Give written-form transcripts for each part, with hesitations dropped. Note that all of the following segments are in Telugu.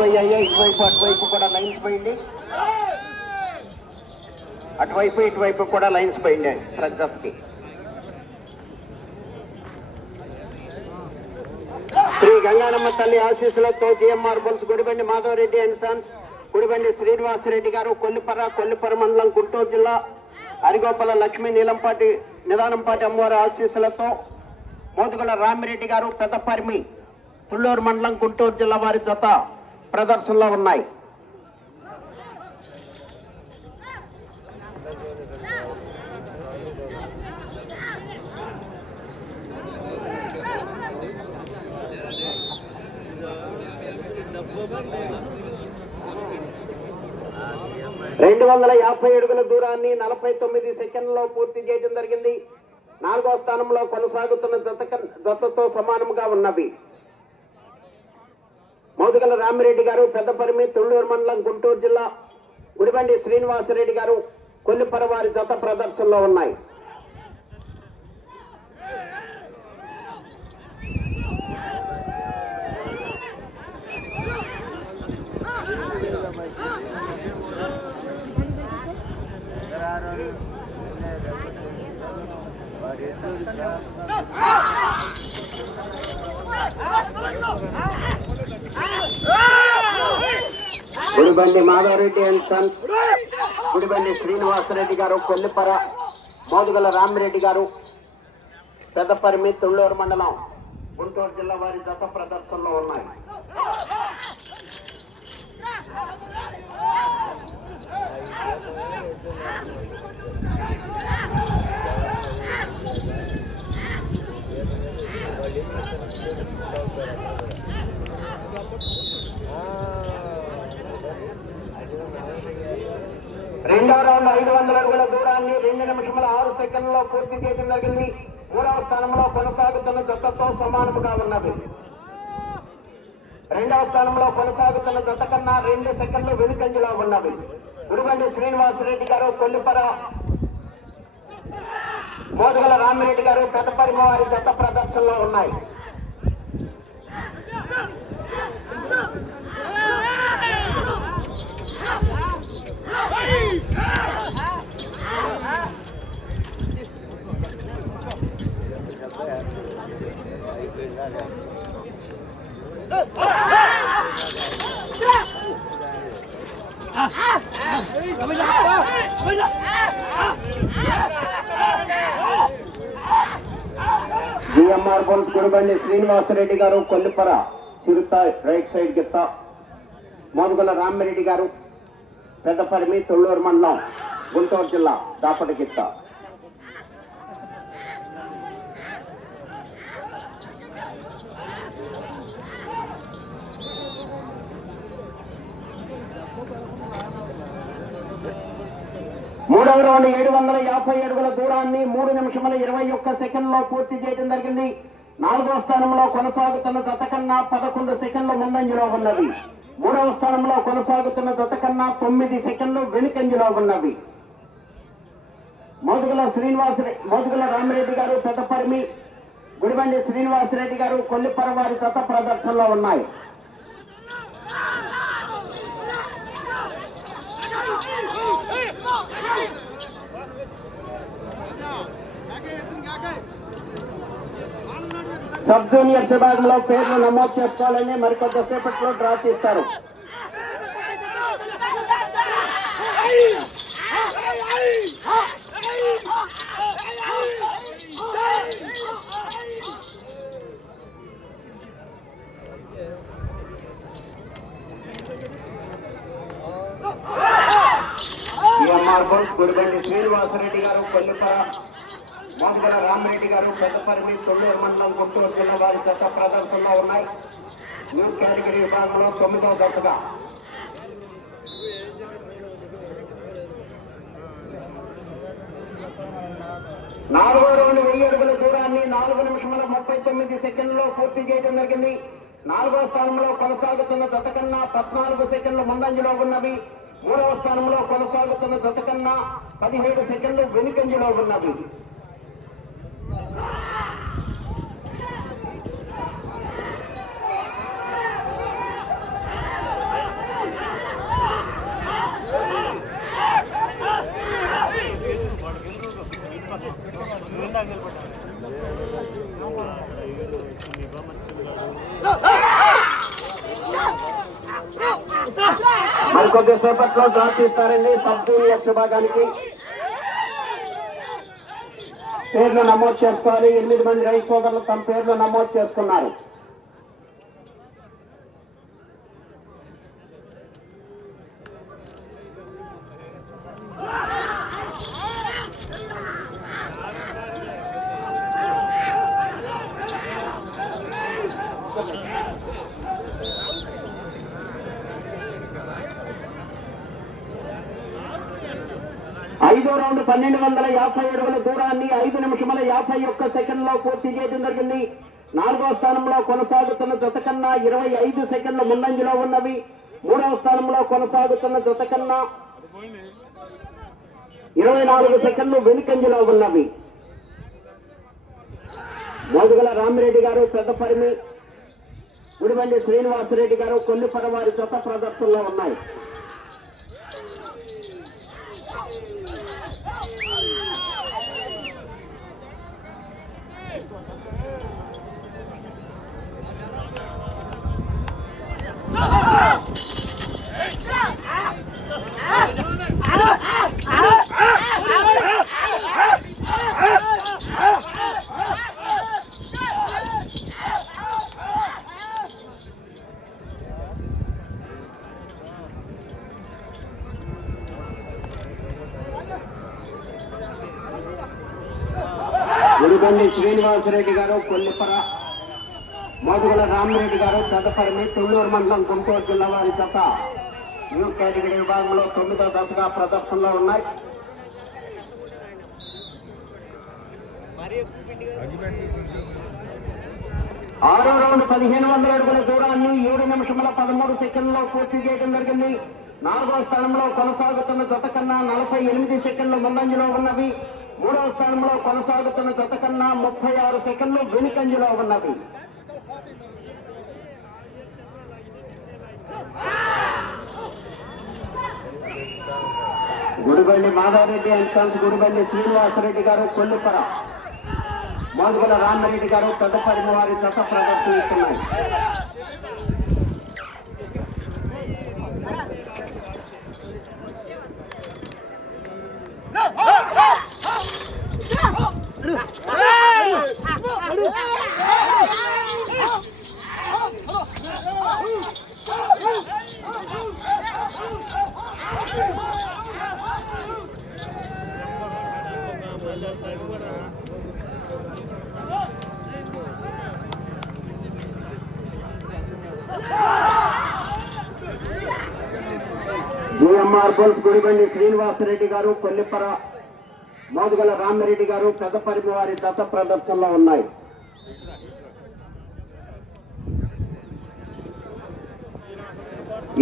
పోయాయి. ఇటువైపు అటువైపు కూడా లైన్స్ పోయింది. అటువైపు ఇటువైపు కూడా లైన్స్ పోయింది ప్రజకి. శ్రీ గంగానమ్మ తల్లి ఆశీస్సులతో GMR bulls Gudibandi Madhava Reddy and sons, Gudibandi Srinivasa Reddy garu, Kollipara మండలం, గుంటూరు జిల్లా, అరిగోపల లక్ష్మీ నిదానంపాటి అమ్మవారి ఆశీస్సులతో మోదుగుల రామిరెడ్డి గారు, పెద్దపరిమి, తుళ్ళూరు మండలం, గుంటూరు జిల్లా వారి జత ప్రదర్శనలో ఉన్నాయి. రెండు 250 అడుగుల దూరాన్ని 49 సెకండ్లలో పూర్తి చేయడం జరిగింది. 4వ స్థానంలో కొనసాగుతున్న జతతో సమానంగా ఉన్నవి. మోదుగల రామిరెడ్డి గారు, పెద్దపరిమి, తుళ్ళూరు మండలం, గుంటూరు జిల్లా, గుడిబండి శ్రీనివాసరెడ్డి గారు, కొల్లిపర వారి జత ప్రదర్శనలో ఉన్నాయి. గుడిబండి మాధవరెడ్డి అండ్ సన్స్, గుడిబండి శ్రీనివాసరెడ్డి గారు, కొల్లిపర, మోదుగల రామిరెడ్డి గారు, పెద్దపరిమి, తుళ్ళూరు మండలం, గుంటూరు జిల్లా వారి జత ప్రదర్శనలో ఉన్నాయి. రెండవ రౌండ్ 500 అడుగుల దూరాన్ని 2 నిమిషముల 6 సెకండ్లలో పూర్తి చేయడం జరిగింది. 3వ స్థానంలో కొనసాగుతున్న జతతో సమానముగా ఉన్నది. 2వ స్థానంలో కొనసాగుతున్న జత కన్నా 2 సెకండ్లు వెనుకంజలో ఉన్నవి. గుడిబండి శ్రీనివాసరెడ్డి గారు, కొల్లిపర, మోదుగల రామిరెడ్డి గారు, పెద్దపరిమ వారి జత ప్రదర్శనలో ఉన్నాయి. జిఎంఆర్ బోన్స్ గుడిబండి శ్రీనివాసరెడ్డి గారు, కొల్లిపర, చిరుత రైట్ సైడ్ గిత్త, మోదుగల రామిరెడ్డి గారు, పెద్దపరిమి, తుళ్ళూరు మండలం, గుంటూరు జిల్లా, దాపటి గిత్త. మూడవ రౌండ్ 750 అడుగుల దూరాన్ని 3 నిమిషముల 21 సెకండ్లో పూర్తి చేయడం జరిగింది. 4వ స్థానంలో కొనసాగుతున్న జత కన్నా 11 సెకండ్లు ముందంజలో ఉన్నవి. 3వ స్థానంలో కొనసాగుతున్న జత కన్నా 9 సెకండ్లు వెనుకంజలో ఉన్నవి. మోదుగల రామిరెడ్డి గారు, పెద్దపరిమి, గుడిబండి శ్రీనివాసరెడ్డి గారు, కొల్లిపర వారి జత ప్రదర్శనలో ఉన్నాయి. సబ్ జూనియర్స్ విభాగంలో పేర్లు నమోదు చేసుకోవాలని మరికొద్దిసేపట్లో డ్రా చేస్తారు. గుడిబండి శ్రీనివాసరెడ్డి గారు, కొల్లిపర, మోదుగల రామిరెడ్డి గారు, పెద్దపరిమి, తుళ్ళూరు మండలం, గుంటూరు జిల్లా వారి జత ప్రదర్శనలో ఉన్నాయి. న్యూ కేటగిరీ విభాగంలో 9వ జతగా. నాలుగో రౌండ్ 1000 అడుగుల దూరాన్ని 4 నిమిషముల 39 సెకండ్లలో పూర్తి చేయడం జరిగింది. 4వ స్థానంలో కొనసాగుతున్న జత కన్నా 14 సెకండ్లు ముందంజలో ఉన్నవి. 3వ స్థానంలో కొనసాగుతున్న జత కన్నా 17 సెకండ్లు వెనుకంజలో ఉన్నవి. మరికొద్ది సేపట్లో డ్రా తీస్తారండి. సబ్ జూనియర్స్ విభాగానికి పేర్లు నమోదు చేసుకోవాలి. 8 మంది రైతు సోదరులు తమ పేర్లు నమోదు చేసుకున్నారు. ఐదో రౌండ్ 1250 అడుగుల దూరాన్ని 5 నిమిషముల 51 సెకండ్లో పూర్తి చేయడం జరిగింది. 4వ స్థానంలో కొనసాగుతున్న జత కన్నా 25 సెకండ్ల ముందంజలో ఉన్నవి. 3వ స్థానంలో కొనసాగుతున్న జత కన్నా 24 సెకండ్లు వెనుకంజలో ఉన్నవి. మోదుగల రామిరెడ్డి గారు పెద్దపరిమి, గుడిబండి శ్రీనివాసరెడ్డి గారు కొల్లిపర వారి జత ప్రదర్శనలో ఉన్నాయి. గుడిబండి శ్రీనివాసరెడ్డి గారు కొల్లిపర, మోదుగల రామిరెడ్డి గారు పెద్దపరిమి, తొల్లూరు మండలం గుంటూరు జిల్లా వారి జత న్యూ కేటగిరీ విభాగంలో 9వ దశగా ప్రదర్శనలో ఉన్నాయి. ఆరో రౌండ్ 1500 అడుగుల దూరాన్ని 7 నిమిషముల 13 సెకండ్లో పూర్తి చేయడం జరిగింది. 4వ స్థానంలో కొనసాగుతున్న జత కన్నా 48 సెకండ్లు ముందంజలో ఉన్నవి. 3వ స్థానంలో కొనసాగుతున్న జత కన్నా 36 సెకండ్లు వెనుకంజలో ఉన్నవి. గుడిబండి మాధవరెడ్డి అండ్ సన్స్, గుడిబండి శ్రీనివాసరెడ్డి గారు కొల్లిపర, మోదుగల రామిరెడ్డి గారు పెద్దపరిమి వారి జత ప్రదర్శిస్తున్నాయి. జిఎంఆర్ బుల్స్, గుడిబండి శ్రీనివాసరెడ్డి గారు కొల్లిపర, మోదుగల రామిరెడ్డి గారు పెద్దపరిమి వారి జత ప్రదర్శనలో ఉన్నాయి.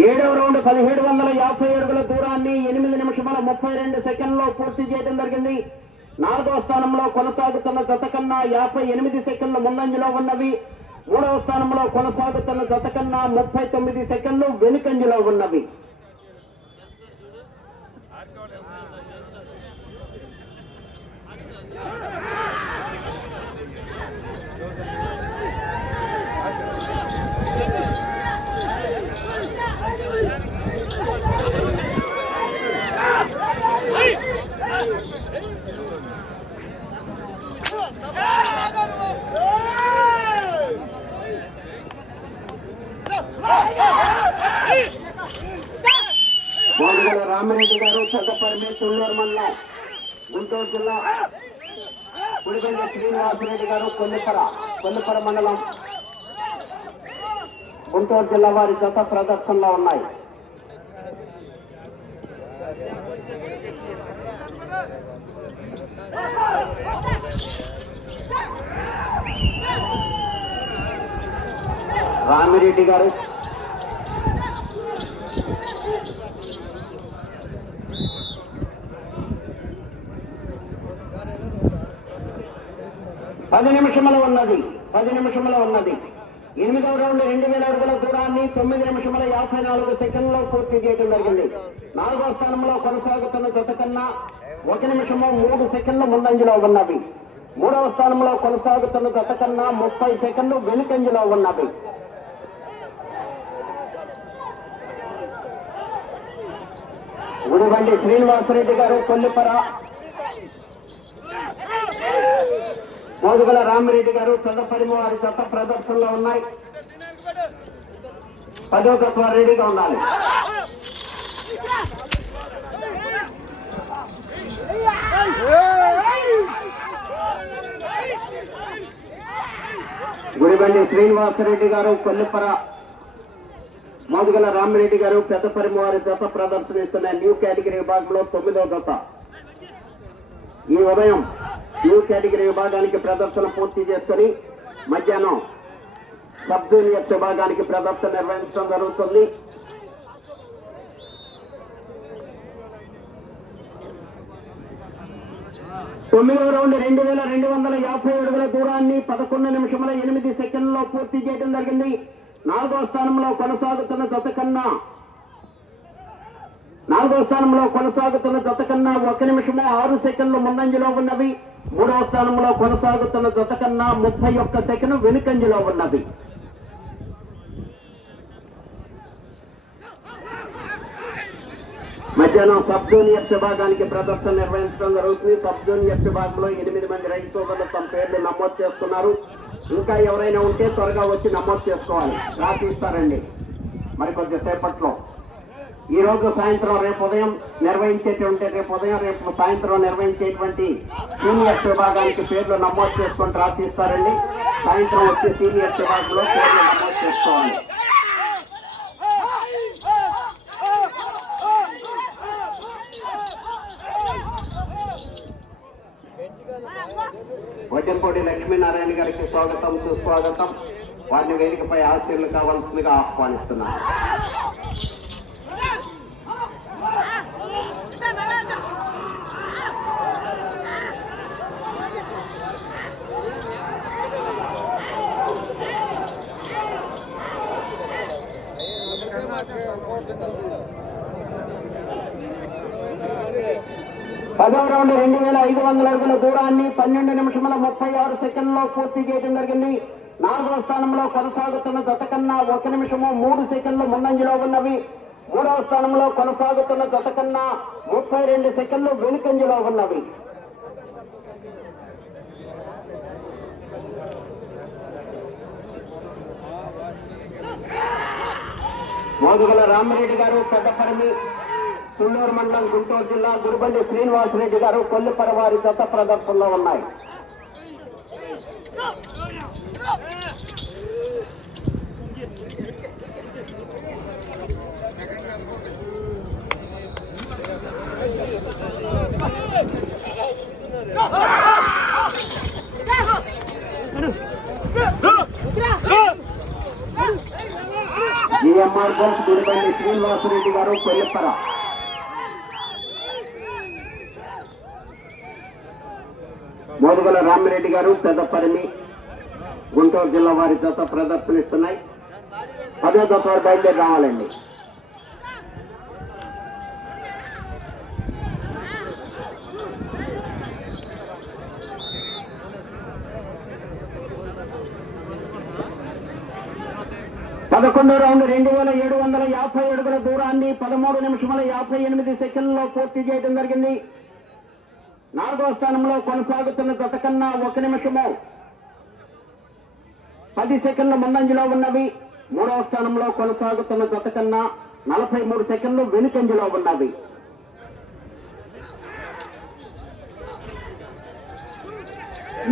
ఏడవ రౌండ్ 1750 అడుగుల దూరాన్ని 8 నిమిషముల 32 సెకండ్లో పూర్తి చేయడం జరిగింది. 4వ స్థానంలో కొనసాగుతున్న జత కన్నా 58 సెకండ్ల ముందంజలో ఉన్నవి. 3వ స్థానంలో కొనసాగుతున్న జత కన్నా 39 సెకండ్లు వెనుకంజలో ఉన్నవి. మోదుగల రామిరెడ్డి గారు పెద్దపరిమి, తొల్లూరు మండలం గుంటూరు జిల్లా, గుడిబండి శ్రీనివాసరెడ్డి గారు కొల్లిపర మండలం గుంటూరు జిల్లా వారి జత ప్రదర్శనలో ఉన్నాయి. రామిరెడ్డి గారు పది నిమిషములు ఉన్నది. 8వ రౌండ్ 2000 అడుగుల దూరాన్ని 9 నిమిషముల 54 సెకండ్లో పూర్తి చేయడం జరిగింది. 4వ స్థానంలో కొనసాగుతున్న జత కన్నా 1 నిమిషము 3 సెకండ్ల ముందంజలో ఉన్నవి. మూడవ స్థానంలో కొనసాగుతున్న జత కన్నా 30 సెకండ్లు వెనుకంజలో ఉన్నవి. గుడిబండి శ్రీనివాసరెడ్డి గారు కొల్లిపర, మోదుగల రామిరెడ్డి గారు పెద్దపరిమ వారి జత ప్రదర్శనలో ఉన్నాయి. 10వ జత రెడీగా ఉండాలి. గుడిబండి శ్రీనివాసరెడ్డి గారు కొల్లిపర, మోదుగల రామిరెడ్డి గారు పెద్దపరిమ వారి జత ప్రదర్శనిస్తున్న న్యూ కేటగిరీ విభాగంలో 9వ జత. ఈ ఉదయం న్యూ కేటగిరీ విభాగానికి ప్రదర్శన పూర్తి చేసుకుని మధ్యాహ్నం సబ్ జూనియర్స్ విభాగానికి ప్రదర్శన నిర్వహించడం జరుగుతుంది. తొమ్మిదవ రౌండ్ 2250 అడుగుల దూరాన్ని 11 నిమిషముల 8 సెకండ్లలో పూర్తి చేయడం జరిగింది. 4వ స్థానంలో కొనసాగుతున్న జత కన్నా 1 నిమిషము 6 సెకండ్లు ముందంజలో ఉన్నవి. 3వ స్థానంలో కొనసాగుతున్న జత కన్నా 31 సెకండ్ వెనుకంజలో ఉన్నవి. మధ్యాహ్నం సబ్ జూనియర్స్ విభాగానికి ప్రదర్శన నిర్వహించడం జరుగుతుంది. సబ్ జూనియర్స్ విభాగంలో 8 మంది రైతు సోదరులు తమ పేర్లు నమోదు చేసుకున్నారు. ఇంకా ఎవరైనా ఉంటే త్వరగా వచ్చి నమోదు చేసుకోవాలి. రాసిస్తారండి మరి కొద్దిసేపట్లో. ఈ రోజు సాయంత్రం రేపు ఉదయం సాయంత్రం నిర్వహించేటువంటి సీనియర్స్ విభాగానికి పేర్లు నమోదు చేసుకొని రాసిస్తారండి. సాయంత్రం వచ్చి సీనియర్స్ విభాగంలో పేర్లు నమోదు చేసుకోవాలి. వడ్డెంపూడి లక్ష్మీనారాయణ గారికి స్వాగతం, సుస్వాగతం. వారిని వేదికపై ఆశీర్లు కావాల్సిందిగా ఆహ్వానిస్తున్నారు. పదవ రౌండ్ 2500 అడుగుల దూరాన్ని 12 నిమిషముల 36 సెకండ్లో పూర్తి చేయడం జరిగింది. 4వ స్థానంలో కొనసాగుతున్న జత కన్నా 1 నిమిషము 3 సెకండ్లు ముందంజలో ఉన్నవి. 3వ స్థానంలో కొనసాగుతున్న జత కన్నా 32 సెకండ్లు వెనుకంజలో ఉన్నవి. మోదుగల రామిరెడ్డి గారు పెద్దపరిమి, తుళ్ళూరు మండలం, గుంటూరు జిల్లా. గుడిబండి శ్రీనివాసరెడ్డి గారు కొల్లిపర వారి జత ప్రదర్శనలో ఉన్నాయి. జిఎంఆర్ బోల్స్ గుడిబండి శ్రీనివాసరెడ్డి గారు కొల్లిపర. మోదుగల రామిరెడ్డి గారు పెద్దపరిమి, గుంటూరు జిల్లా వారి జత ప్రదర్శనిస్తున్నాయి. 10వ జత వారు బయలుదేరి రావాలండి. పదకొండో రౌండ్ 2750 అడుగుల దూరాన్ని 13 నిమిషముల 58 సెకండ్లలో పూర్తి చేయడం జరిగింది. 4వ స్థానంలో కొనసాగుతున్న జత కన్నా 1 నిమిషము 10 సెకండ్ల ముందంజలో ఉన్నవి. 3వ స్థానంలో కొనసాగుతున్న జత కన్నా 43 సెకండ్లు వెనుకంజలో ఉన్నవి.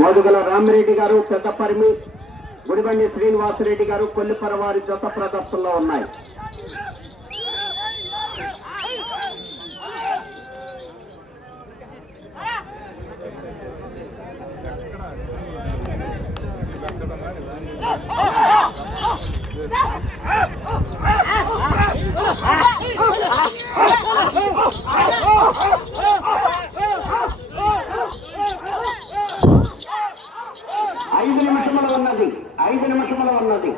మోదుగల రామిరెడ్డి గారు పెద్దపరిమి, గుడిబండి శ్రీనివాసరెడ్డి గారు కొల్లిపర వారి జత ప్రదర్శనలో ఉన్నాయి. ఐదు నిమిషములు ఉన్నది.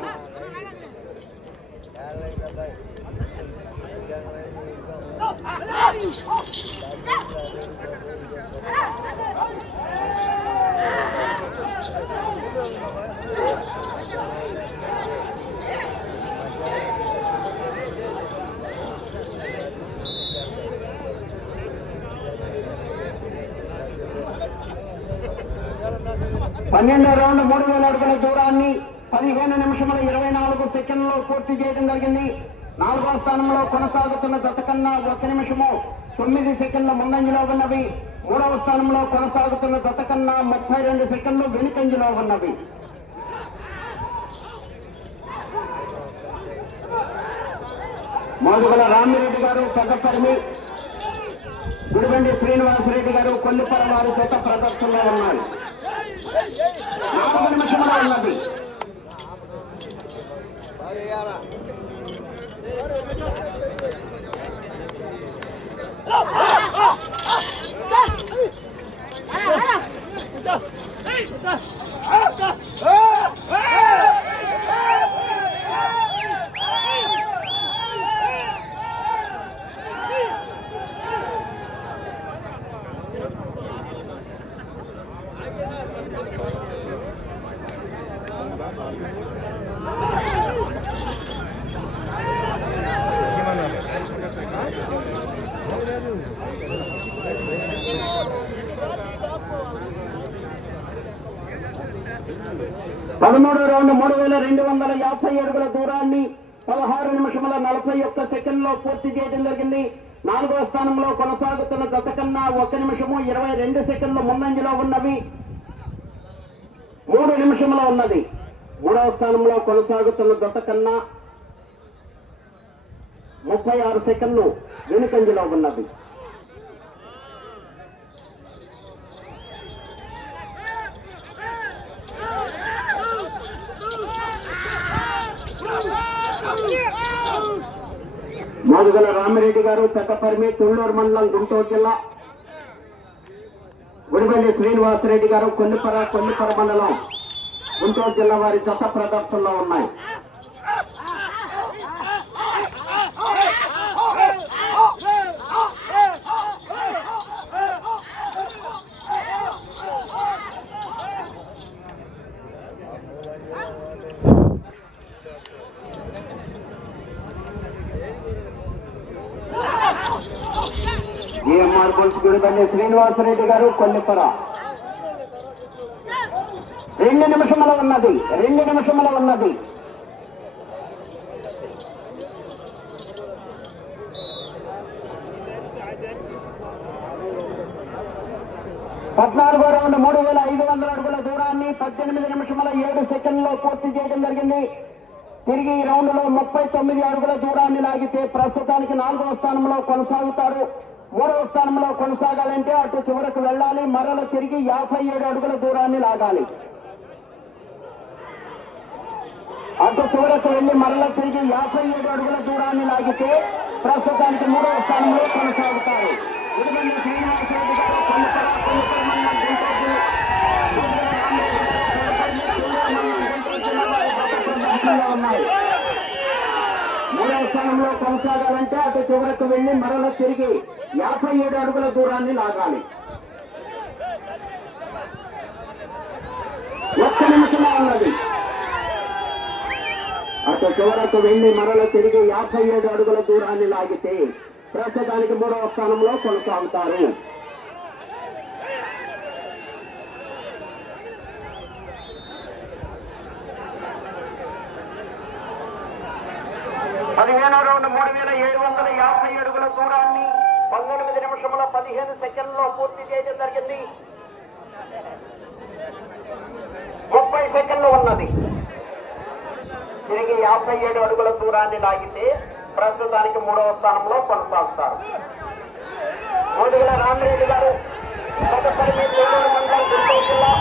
12వ రౌండ్ 3000 అడుగుల దూరాన్ని 15 నిమిషముల 24 సెకండ్లో పూర్తి చేయడం జరిగింది. 4వ స్థానంలో కొనసాగుతున్న జత కన్నా 1 నిమిషము 9 సెకండ్ల ముందంజలో ఉన్నవి. 3వ స్థానంలో కొనసాగుతున్న జత కన్నా 32 సెకండ్లు వెనుకంజలో ఉన్నవి. మోదుగుల రామిరెడ్డి గారు పెద్దపల్లి, గుడిబండి శ్రీనివాసరెడ్డి గారు కొల్లిపర వారి చేత ప్రదర్శనలో ఉన్నారు. 4 నిమిషంలో ఉన్నది. పదమూడవ రౌండ్ 3250 అడుగుల దూరాన్ని 16 నిమిషముల 41 సెకండ్లో పూర్తి చేయడం జరిగింది. 4వ స్థానంలో కొనసాగుతున్న జత కన్నా 1 నిమిషము 22 సెకండ్లు ముందంజలో ఉన్నవి. 3 నిమిషంలో ఉన్నది. 3వ స్థానంలో కొనసాగుతున్న జత కన్నా 36 సెకండ్లు వెనుకంజలో ఉన్నది. మోదుగల రామిరెడ్డి గారు పెద్దపరిమి, తుళ్ళూరు మండలం, గుంటూరు జిల్లా. గుడిబండి శ్రీనివాసరెడ్డి గారు కొల్లిపర మండలం, గుంటూరు జిల్లా వారి జత ప్రదర్శనలో ఉన్నాయి. GMR bulls Gudibandi Srinivasa Reddy garu Kollipara. 2 నిమిషముల ఉన్నది. 2 నిమిషముల ఉన్నది. పద్నాలుగో రౌండ్ 3500 అడుగుల దూరాన్ని 18 నిమిషముల 7 సెకండ్లో పూర్తి చేయడం జరిగింది. తిరిగి ఈ రౌండ్ లో 39 అడుగుల దూరాన్ని లాగితే ప్రస్తుతానికి 4వ స్థానంలో కొనసాగుతారు. 3వ స్థానంలో కొనసాగాలంటే అటు చివరకు వెళ్ళాలి, మరల తిరిగి 57 అడుగుల దూరాన్ని లాగాలి. అటు చివరకు వెళ్లి మరల తిరిగి 57 అడుగుల దూరాన్ని లాగితే ప్రస్తుతానికి 3వ స్థానంలో కొనసాగుతారు. గుడిబండి శ్రీనివాసరెడ్డి గారు ఉన్నాయి. 3వ స్థానంలో కొనసాగాలంటే అటు చివరకు వెళ్లి మరల తిరిగి 57 అడుగుల దూరాన్ని లాగాలి. 1 నిమిషంలో ఉన్నది. అటు చివరకు వెళ్లి మరల తిరిగి 57 అడుగుల దూరాన్ని లాగితే ప్రస్తుతానికి 3వ స్థానంలో కొనసాగుతారు. రౌండ్ 3750 అడుగుల దూరాన్ని 19 నిమిషముల 15 సెకండ్లో పూర్తి చేయడం జరిగింది. 30 సెకండ్లు ఉన్నది. తిరిగి 57 అడుగుల దూరాన్ని లాగితే ప్రస్తుతానికి 3వ స్థానంలో కొనసాగుతారు. మోదుగుల రామిరెడ్డి గారు పెద్దపల్లి, తుళ్ళూరు మండలం, గుంటూరు జిల్లా.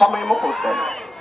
సమయము పూర్తయింది.